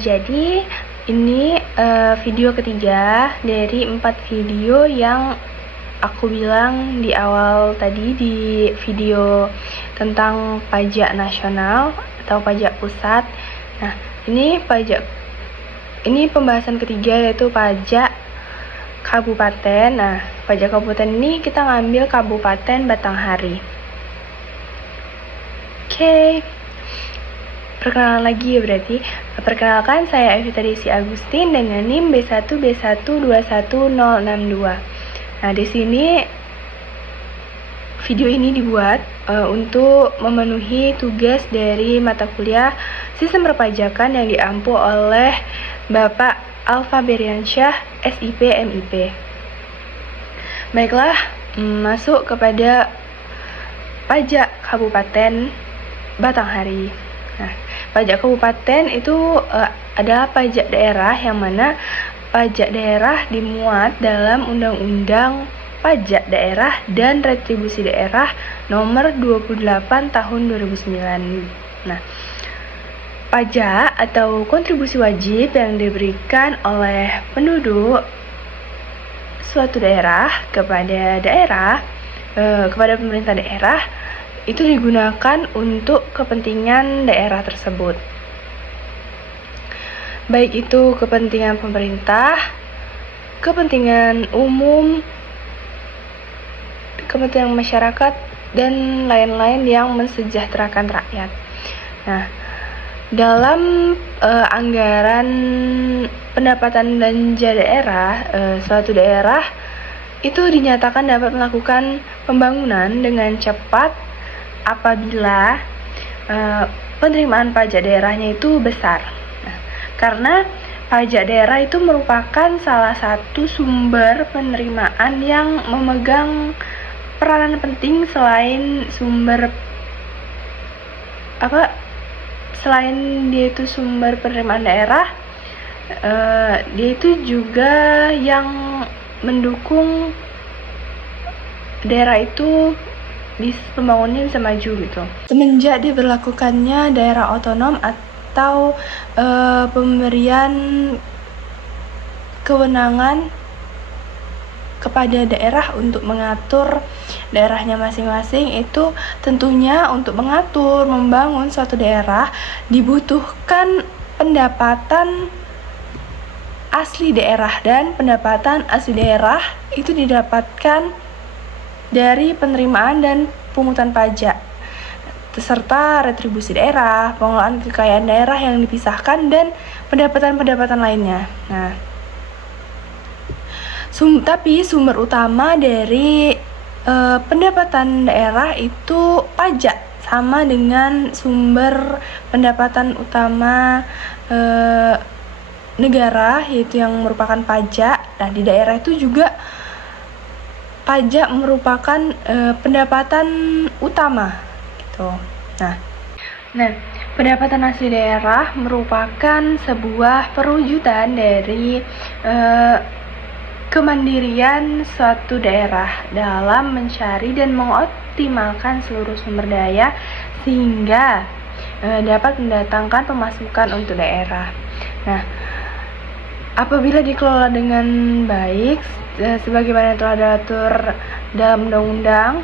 Jadi ini video ketiga dari 4 video yang aku bilang di awal tadi di video tentang pajak nasional atau pajak pusat. Nah, ini pembahasan ketiga yaitu pajak kabupaten. Nah, pajak kabupaten ini kita ngambil Kabupaten Batanghari. Oke. Perkenalan lagi ya berarti. Perkenalkan, saya Evita Desi Agustin dengan NIM B1B121062. Nah, di sini video ini dibuat untuk memenuhi tugas dari mata kuliah Sistem Perpajakan yang diampu oleh Bapak Alfa Beriansyah, SIP MIP. Baiklah, masuk kepada pajak Kabupaten Batanghari. Nah, pajak kabupaten itu adalah pajak daerah yang mana pajak daerah dimuat dalam Undang-Undang Pajak Daerah dan Retribusi Daerah Nomor 28 Tahun 2009. Nah, pajak atau kontribusi wajib yang diberikan oleh penduduk suatu daerah kepada pemerintah daerah itu digunakan untuk kepentingan daerah tersebut. Baik itu kepentingan pemerintah, kepentingan umum, kepentingan masyarakat, dan lain-lain yang mensejahterakan rakyat. Nah, dalam anggaran pendapatan belanja daerah, suatu daerah itu dinyatakan dapat melakukan pembangunan dengan cepat apabila penerimaan pajak daerahnya itu besar. Nah, karena pajak daerah itu merupakan salah satu sumber penerimaan yang memegang peranan penting selain dia itu sumber penerimaan daerah, dia itu juga yang mendukung daerah itu di pembangunan bisa maju gitu. Semenjak diberlakukannya daerah otonom atau pemberian kewenangan kepada daerah untuk mengatur daerahnya masing-masing, itu tentunya untuk mengatur, membangun suatu daerah dibutuhkan pendapatan asli daerah, dan pendapatan asli daerah itu didapatkan dari penerimaan dan pungutan pajak serta retribusi daerah, pengelolaan kekayaan daerah yang dipisahkan, dan pendapatan-pendapatan lainnya. Nah, tapi sumber utama dari pendapatan daerah itu pajak, sama dengan sumber pendapatan utama negara, yaitu yang merupakan pajak. Nah, di daerah itu juga pajak merupakan pendapatan utama gitu. Nah, pendapatan asli daerah merupakan sebuah perwujudan dari kemandirian suatu daerah dalam mencari dan mengoptimalkan seluruh sumber daya sehingga dapat mendatangkan pemasukan untuk daerah. Nah, apabila dikelola dengan baik, sebagaimana telah diatur dalam Undang-Undang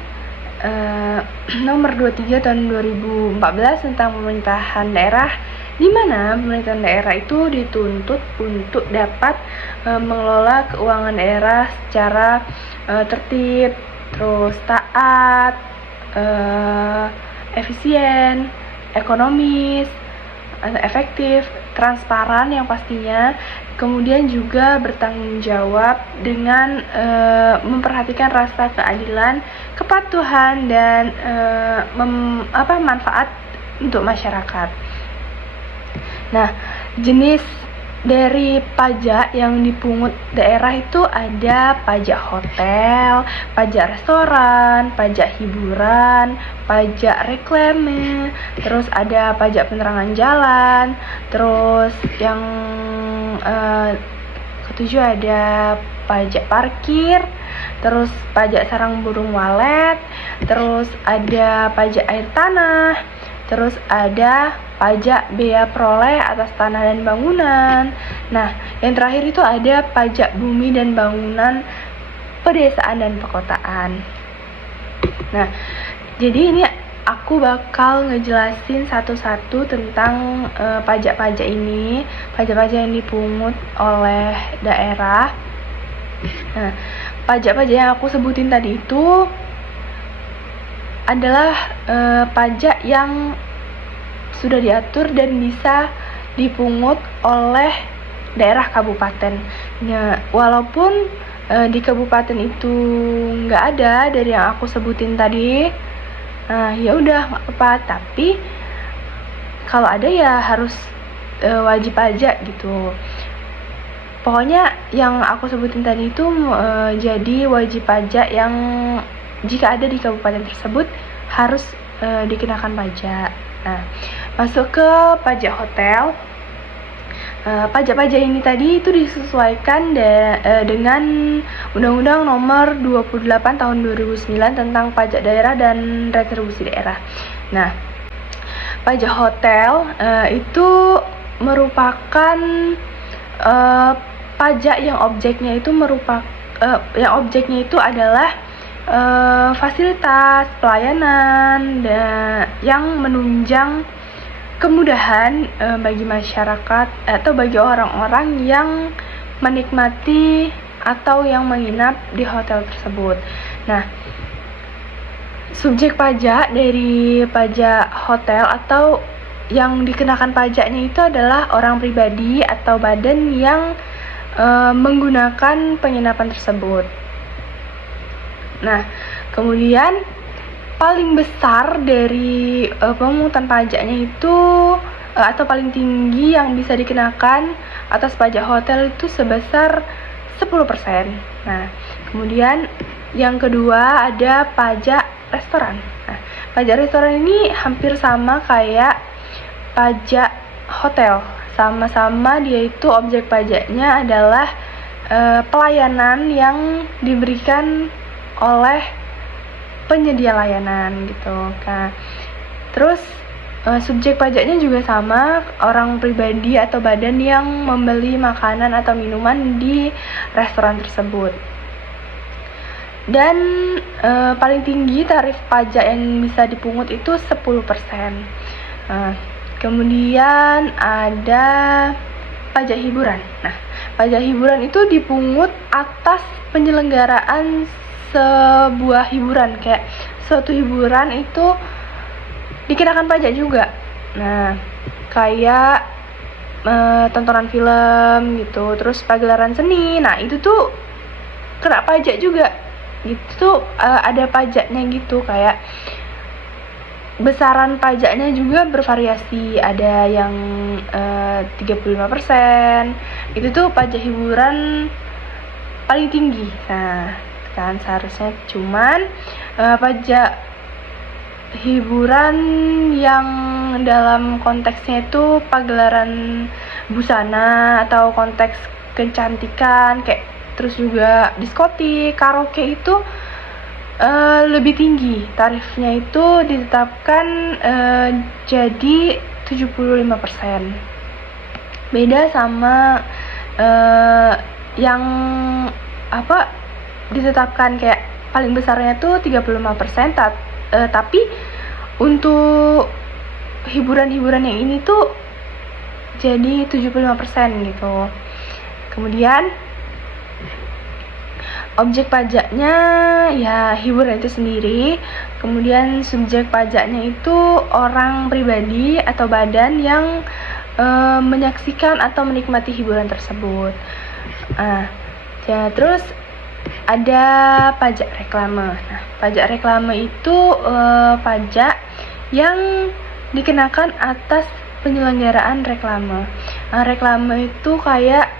Nomor 23 Tahun 2014 tentang pemerintahan daerah, di mana pemerintahan daerah itu dituntut untuk dapat mengelola keuangan daerah secara tertib, terus taat, efisien, ekonomis, efektif, transparan yang pastinya, kemudian juga bertanggung jawab dengan memperhatikan rasa keadilan, kepatuhan, dan manfaat untuk masyarakat. Nah, jenis dari pajak yang dipungut daerah itu ada pajak hotel, pajak restoran, pajak hiburan, pajak reklame, terus ada pajak penerangan jalan, terus yang ketujuh ada pajak parkir, terus pajak sarang burung walet, terus ada pajak air tanah, terus ada pajak bea peroleh atas tanah dan bangunan. Nah, yang terakhir itu ada pajak bumi dan bangunan pedesaan dan perkotaan. Nah, jadi ini aku bakal ngejelasin satu-satu tentang pajak-pajak ini, pajak-pajak yang dipungut oleh daerah. Nah, pajak-pajak yang aku sebutin tadi itu adalah pajak yang sudah diatur dan bisa dipungut oleh daerah kabupaten. Ya, walaupun di kabupaten itu nggak ada dari yang aku sebutin tadi, ya udah nggak apa-apa. Tapi kalau ada ya harus wajib pajak gitu. Pokoknya yang aku sebutin tadi itu jadi wajib pajak yang jika ada di kabupaten tersebut harus dikenakan pajak. Nah, masuk ke pajak hotel. Pajak-pajak ini tadi itu disesuaikan dengan Undang-Undang Nomor 28 Tahun 2009 tentang pajak daerah dan retribusi daerah. Nah, pajak hotel itu merupakan pajak yang objeknya itu adalah fasilitas pelayanan yang menunjang kemudahan bagi masyarakat atau bagi orang-orang yang menikmati atau yang menginap di hotel tersebut. Nah, subjek pajak dari pajak hotel atau yang dikenakan pajaknya itu adalah orang pribadi atau badan yang menggunakan penginapan tersebut. Nah, kemudian paling besar dari pemungutan pajaknya itu atau paling tinggi yang bisa dikenakan atas pajak hotel itu sebesar 10%. Nah, kemudian yang kedua ada pajak restoran. Nah, pajak restoran ini hampir sama kayak pajak hotel. Sama-sama dia itu objek pajaknya adalah pelayanan yang diberikan oleh penyedia layanan gitu. Nah, terus subjek pajaknya juga sama, orang pribadi atau badan yang membeli makanan atau minuman di restoran tersebut. Dan paling tinggi tarif pajak yang bisa dipungut itu 10%. Kemudian ada pajak hiburan. Nah, pajak hiburan itu dipungut atas penyelenggaraan sebuah hiburan, kayak suatu hiburan itu dikenakan pajak juga. Nah, kayak tontonan film gitu, terus pagelaran seni. Nah, itu tuh kena pajak juga. Gitu tuh ada pajaknya gitu, kayak besaran pajaknya juga bervariasi, ada yang 35%. Itu tuh pajak hiburan paling tinggi. Nah, kan seharusnya cuman pajak hiburan yang dalam konteksnya itu pagelaran busana atau konteks kecantikan, kayak terus juga diskotik, karaoke itu lebih tinggi. Tarifnya itu ditetapkan jadi 75%. Beda sama yang ditetapkan kayak paling besarnya tuh 35%, tapi untuk hiburan-hiburan yang ini tuh jadi 75% gitu. Kemudian objek pajaknya ya hiburan itu sendiri. Kemudian subjek pajaknya itu orang pribadi atau badan yang menyaksikan atau menikmati hiburan tersebut. Ya, terus ada pajak reklame. Nah, pajak reklame itu pajak yang dikenakan atas penyelenggaraan reklame. Nah, reklame itu kayak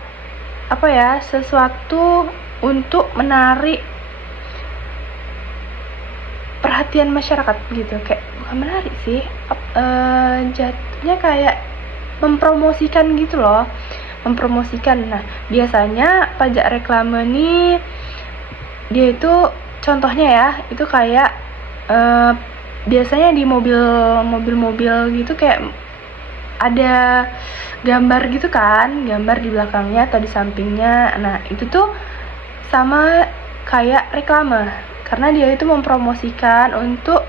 sesuatu untuk menarik perhatian masyarakat gitu. Kayak bukan menarik sih, jatuhnya kayak mempromosikan gitu loh, mempromosikan. Nah, biasanya pajak reklame ini dia itu contohnya ya, itu kayak biasanya di mobil-mobil gitu kayak ada gambar gitu kan, gambar di belakangnya atau di sampingnya. Nah itu tuh sama kayak reklame, karena dia itu mempromosikan untuk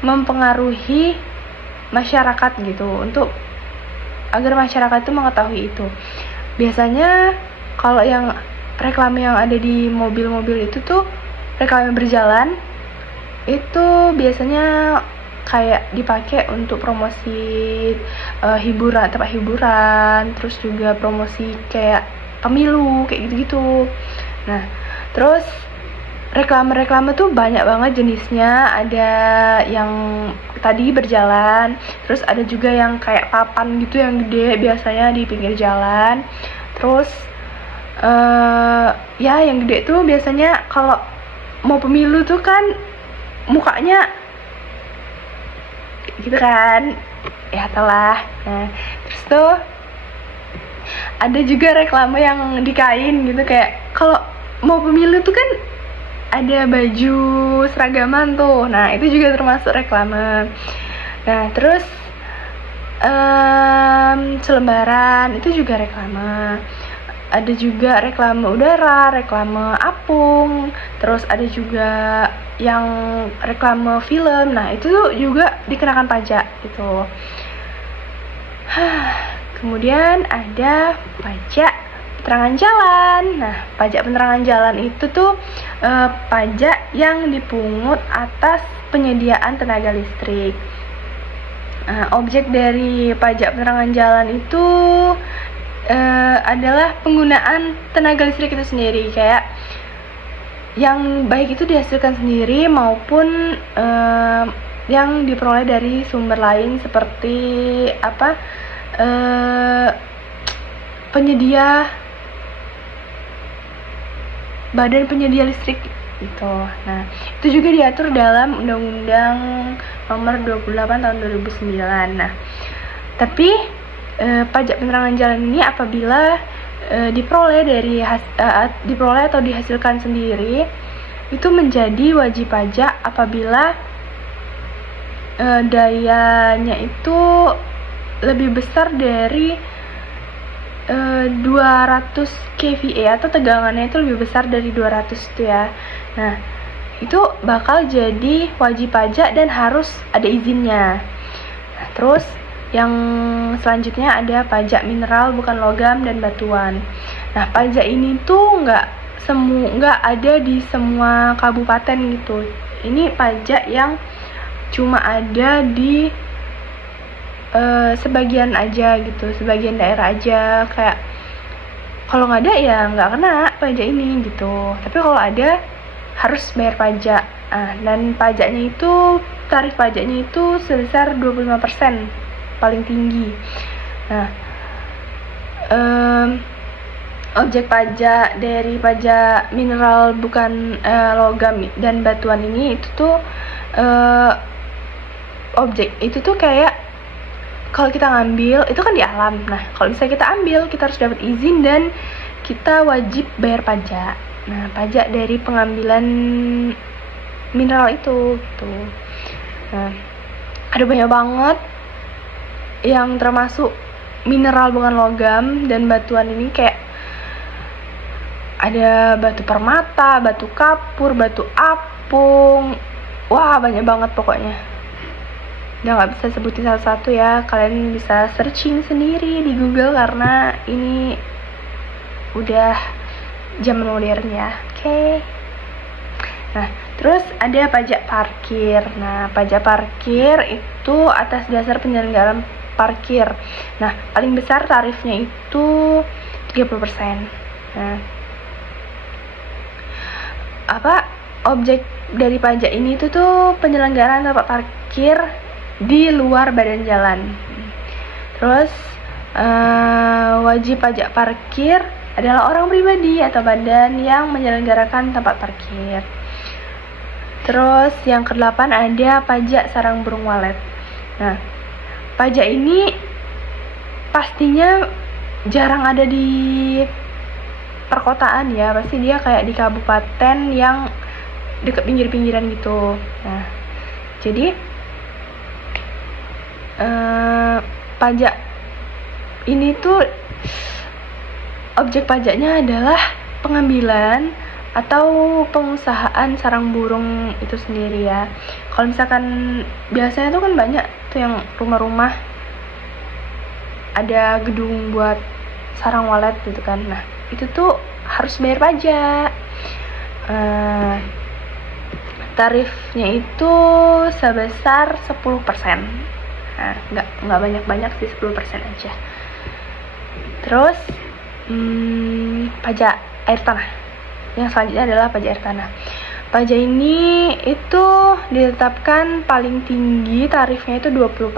mempengaruhi masyarakat gitu, untuk agar masyarakat itu mengetahui itu. Biasanya kalau yang reklame yang ada di mobil-mobil itu tuh reklame berjalan, itu biasanya kayak dipakai untuk promosi hiburan, tempat hiburan, terus juga promosi kayak pemilu kayak gitu-gitu. Nah terus reklame-reklame tuh banyak banget jenisnya. Ada yang tadi berjalan, terus ada juga yang kayak papan gitu yang gede, biasanya di pinggir jalan. Terus ya yang gede tuh biasanya kalau mau pemilu tuh kan mukanya gitu kan, ya tau lah. Nah terus tuh ada juga reklame yang di kain gitu, kayak kalau mau pemilu tuh kan ada baju seragaman tuh. Nah itu juga termasuk reklame. Nah terus selembaran itu juga reklame. Ada juga reklame udara, reklame apung, terus ada juga yang reklame film. Nah itu juga dikenakan pajak gitu. Kemudian ada pajak penerangan jalan. Nah pajak penerangan jalan itu tuh pajak yang dipungut atas penyediaan tenaga listrik. Objek dari pajak penerangan jalan itu adalah penggunaan tenaga listrik itu sendiri, kayak yang baik itu dihasilkan sendiri maupun yang diperoleh dari sumber lain seperti penyedia, badan penyedia listrik gitu. Nah itu juga diatur dalam Undang-Undang Nomor 28 Tahun 2009. Nah tapi pajak penerangan jalan ini apabila diperoleh atau dihasilkan sendiri, itu menjadi wajib pajak apabila dayanya itu lebih besar dari 200 kVA atau tegangannya itu lebih besar dari 200 itu ya. Nah itu bakal jadi wajib pajak dan harus ada izinnya. Nah, terus yang selanjutnya ada pajak mineral bukan logam dan batuan. Nah pajak ini tuh nggak ada di semua kabupaten gitu. Ini pajak yang cuma ada di sebagian aja gitu, sebagian daerah aja. Kayak kalau nggak ada ya nggak kena pajak ini gitu, tapi kalau ada harus bayar pajak. Dan pajaknya itu, tarif pajaknya itu sebesar 25% paling tinggi. Nah objek pajak dari pajak mineral bukan logam dan batuan ini itu tuh objek itu tuh kayak kalau kita ngambil itu kan di alam. Nah kalau bisa kita ambil, kita harus dapat izin dan kita wajib bayar pajak. Nah pajak dari pengambilan mineral itu gitu. Nah ada banyak banget yang termasuk mineral bukan logam dan batuan ini, kayak ada batu permata, batu kapur, batu apung. Wah banyak banget pokoknya. Udah nggak bisa sebutin satu-satu ya, kalian bisa searching sendiri di Google karena ini udah zaman modern ya. Oke. Nah terus ada pajak parkir. Nah pajak parkir itu atas dasar penyelenggaraan parkir. Nah paling besar tarifnya itu 30%. Nah objek dari pajak ini tuh penyelenggaraan tempat parkir di luar badan jalan. Terus wajib pajak parkir adalah orang pribadi atau badan yang menyelenggarakan tempat parkir. Terus yang ke-8 ada pajak sarang burung walet. Nah pajak ini pastinya jarang ada di perkotaan ya, pasti dia kayak di kabupaten yang deket pinggir-pinggiran gitu. Nah jadi pajak ini tuh objek pajaknya adalah pengambilan atau pengusahaan sarang burung itu sendiri ya. Kalau misalkan biasanya tuh kan banyak tuh yang rumah-rumah ada gedung buat sarang walet gitu kan. Nah, itu tuh harus bayar pajak. Tarifnya itu sebesar 10%. Nah, nggak banyak-banyak sih, 10% aja. Terus pajak air tanah. Yang selanjutnya adalah pajak air tanah. Pajak ini itu ditetapkan paling tinggi tarifnya itu 20%.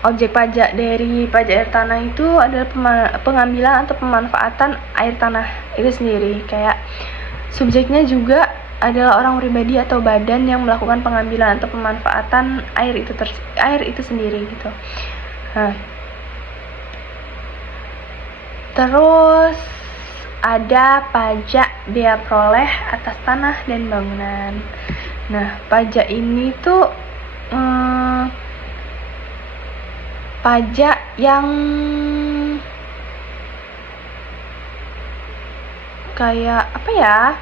Objek pajak dari pajak air tanah itu adalah pengambilan atau pemanfaatan air tanah itu sendiri. Kayak subjeknya juga adalah orang pribadi atau badan yang melakukan pengambilan atau pemanfaatan air itu sendiri gitu. Nah, terus ada pajak bea peroleh atas tanah dan bangunan. Nah, pajak ini tuh pajak yang kayak apa ya?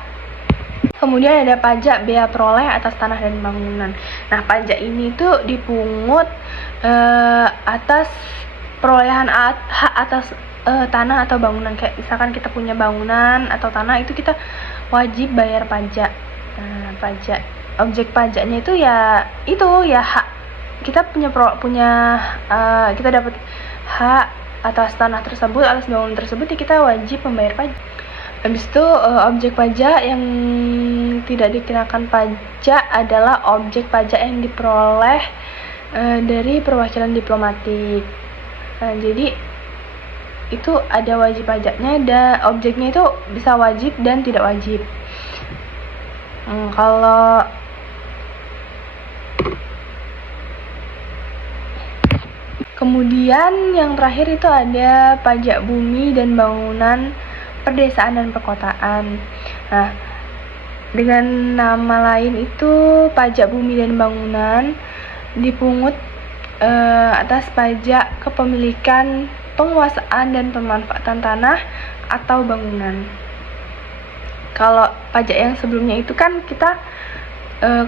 Kemudian ada pajak bea peroleh atas tanah dan bangunan. Nah, pajak ini tuh dipungut atas perolehan hak atas tanah atau bangunan. Kayak misalkan kita punya bangunan atau tanah, itu kita wajib bayar pajak. Nah, pajak objek pajaknya itu ya hak kita kita dapat hak atas tanah tersebut, atas bangunan tersebut, ya kita wajib membayar pajak. Habis itu objek pajak yang tidak dikenakan pajak adalah objek pajak yang diperoleh dari perwakilan diplomatik. Nah, jadi itu ada wajib pajaknya, dan objeknya itu bisa wajib dan tidak wajib. Kalau kemudian yang terakhir itu ada pajak bumi dan bangunan perdesaan dan perkotaan. Nah, dengan nama lain itu pajak bumi dan bangunan dipungut atas pajak kepemilikan, penguasaan dan pemanfaatan tanah atau bangunan. Kalau pajak yang sebelumnya itu kan kita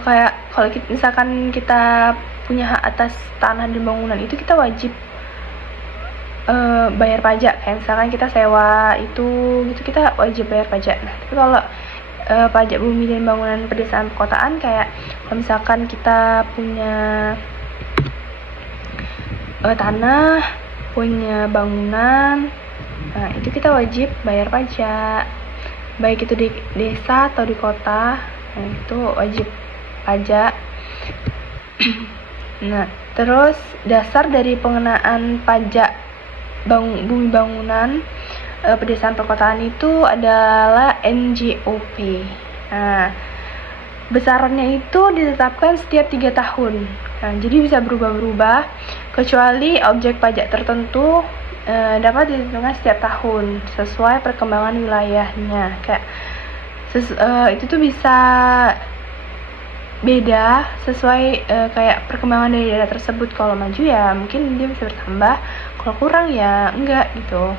kayak kalau misalkan kita punya hak atas tanah dan bangunan, itu kita wajib bayar pajak. Kayak misalkan kita sewa itu gitu, kita wajib bayar pajak. Nah, tapi kalau pajak bumi dan bangunan perdesaan perkotaan, kayak kalau misalkan kita punya tanah, punya bangunan, nah itu kita wajib bayar pajak, baik itu di desa atau di kota. Nah, itu wajib pajak. Nah, terus dasar dari pengenaan pajak bumi bangunan pedesaan perkotaan itu adalah NJOP. Nah, besarannya itu ditetapkan setiap 3 tahun. Nah, jadi bisa berubah-ubah, kecuali objek pajak tertentu dapat ditentukan setiap tahun sesuai perkembangan wilayahnya. Kayak itu tuh bisa beda sesuai kayak perkembangan dari daerah tersebut. Kalau maju ya mungkin dia bisa bertambah, kalau kurang ya enggak gitu.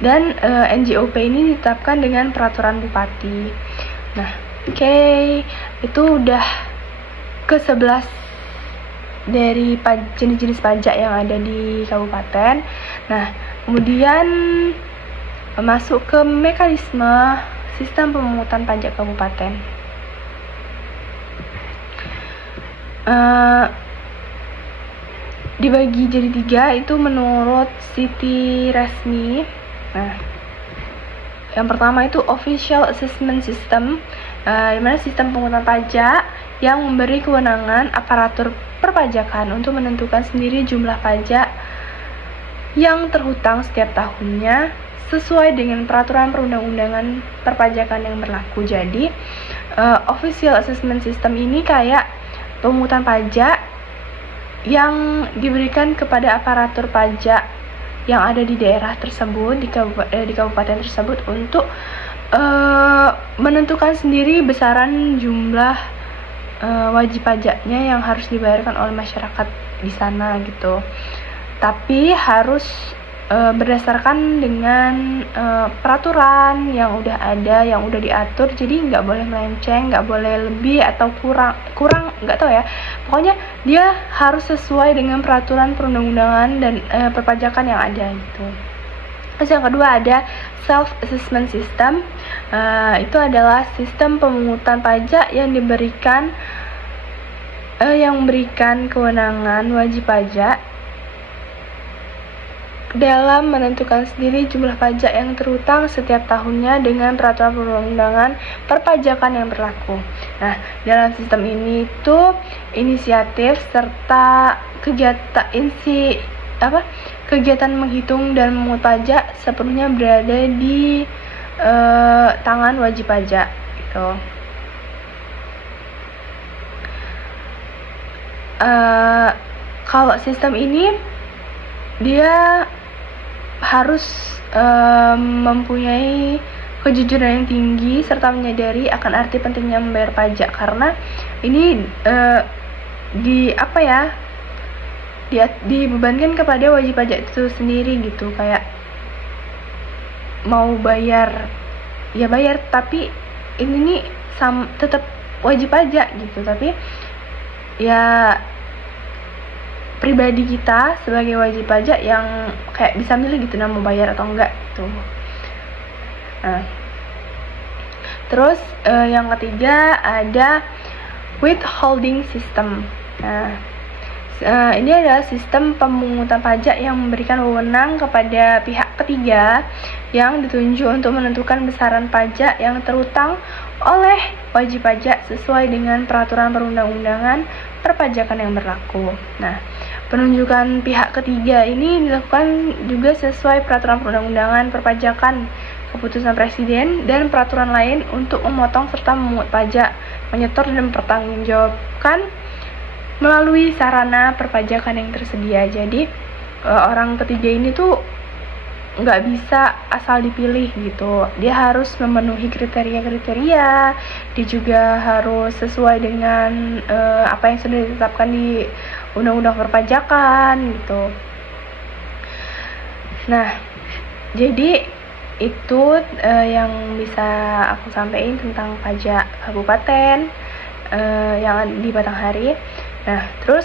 Dan NJOP ini ditetapkan dengan peraturan bupati. Nah, itu udah ke-11 dari jenis-jenis pajak yang ada di kabupaten. Nah, kemudian masuk ke mekanisme sistem pemungutan pajak kabupaten. Dibagi jadi 3 itu menurut Siti Resmi. Nah, yang pertama itu Official Assessment System, di mana sistem pemungutan pajak yang memberi kewenangan aparatur perpajakan untuk menentukan sendiri jumlah pajak yang terhutang setiap tahunnya sesuai dengan peraturan perundang-undangan perpajakan yang berlaku. Jadi, Official Assessment System ini kayak pemungutan pajak yang diberikan kepada aparatur pajak yang ada di daerah tersebut, di kabupaten tersebut, untuk menentukan sendiri besaran jumlah wajib pajaknya yang harus dibayarkan oleh masyarakat di sana gitu. Tapi harus berdasarkan dengan peraturan yang udah ada, yang udah diatur. Jadi nggak boleh melenceng, nggak boleh lebih atau kurang nggak tahu ya. Pokoknya dia harus sesuai dengan peraturan perundang-undangan dan perpajakan yang ada gitu. Terus yang kedua ada self assessment system. Itu adalah sistem pemungutan pajak yang memberikan kewenangan wajib pajak dalam menentukan sendiri jumlah pajak yang terutang setiap tahunnya dengan peraturan perundang-undangan perpajakan yang berlaku. Nah, dalam sistem ini itu inisiatif serta kegiatan menghitung dan memungut pajak sepenuhnya berada di tangan wajib pajak gitu. Kalau sistem ini dia harus mempunyai kejujuran yang tinggi serta menyadari akan arti pentingnya membayar pajak, karena ini dibebankan kepada wajib pajak itu sendiri gitu. Kayak mau bayar ya bayar, tapi ini nih tetap wajib pajak gitu. Tapi ya pribadi kita sebagai wajib pajak yang kayak bisa milih gitu, mau bayar atau enggak gitu. Nah, terus yang ketiga ada withholding system. Nah, ini adalah sistem pemungutan pajak yang memberikan wewenang kepada pihak ketiga yang ditunjuk untuk menentukan besaran pajak yang terutang oleh wajib pajak sesuai dengan peraturan perundang-undangan perpajakan yang berlaku. Nah, penunjukan pihak ketiga ini dilakukan juga sesuai peraturan perundang-undangan perpajakan, keputusan presiden, dan peraturan lain untuk memotong serta memungut pajak, menyetor dan mempertanggungjawabkan melalui sarana perpajakan yang tersedia. Jadi orang ketiga ini tuh nggak bisa asal dipilih gitu. Dia harus memenuhi kriteria-kriteria. Dia juga harus sesuai dengan apa yang sudah ditetapkan di undang-undang perpajakan gitu. Nah, jadi itu yang bisa aku sampaikan tentang pajak kabupaten yang di Batanghari. Nah, terus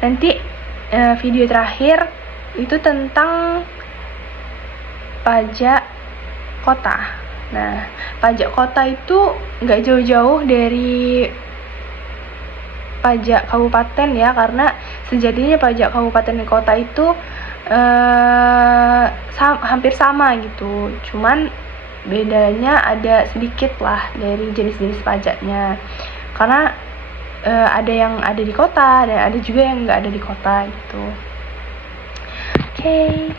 nanti video terakhir itu tentang pajak kota. Nah, pajak kota itu nggak jauh-jauh dari pajak kabupaten ya, karena sejatinya pajak kabupaten dan kota itu hampir sama gitu. Cuman bedanya ada sedikit lah dari jenis-jenis pajaknya, karena ada yang ada di kota dan ada juga yang nggak ada di kota gitu. Oke.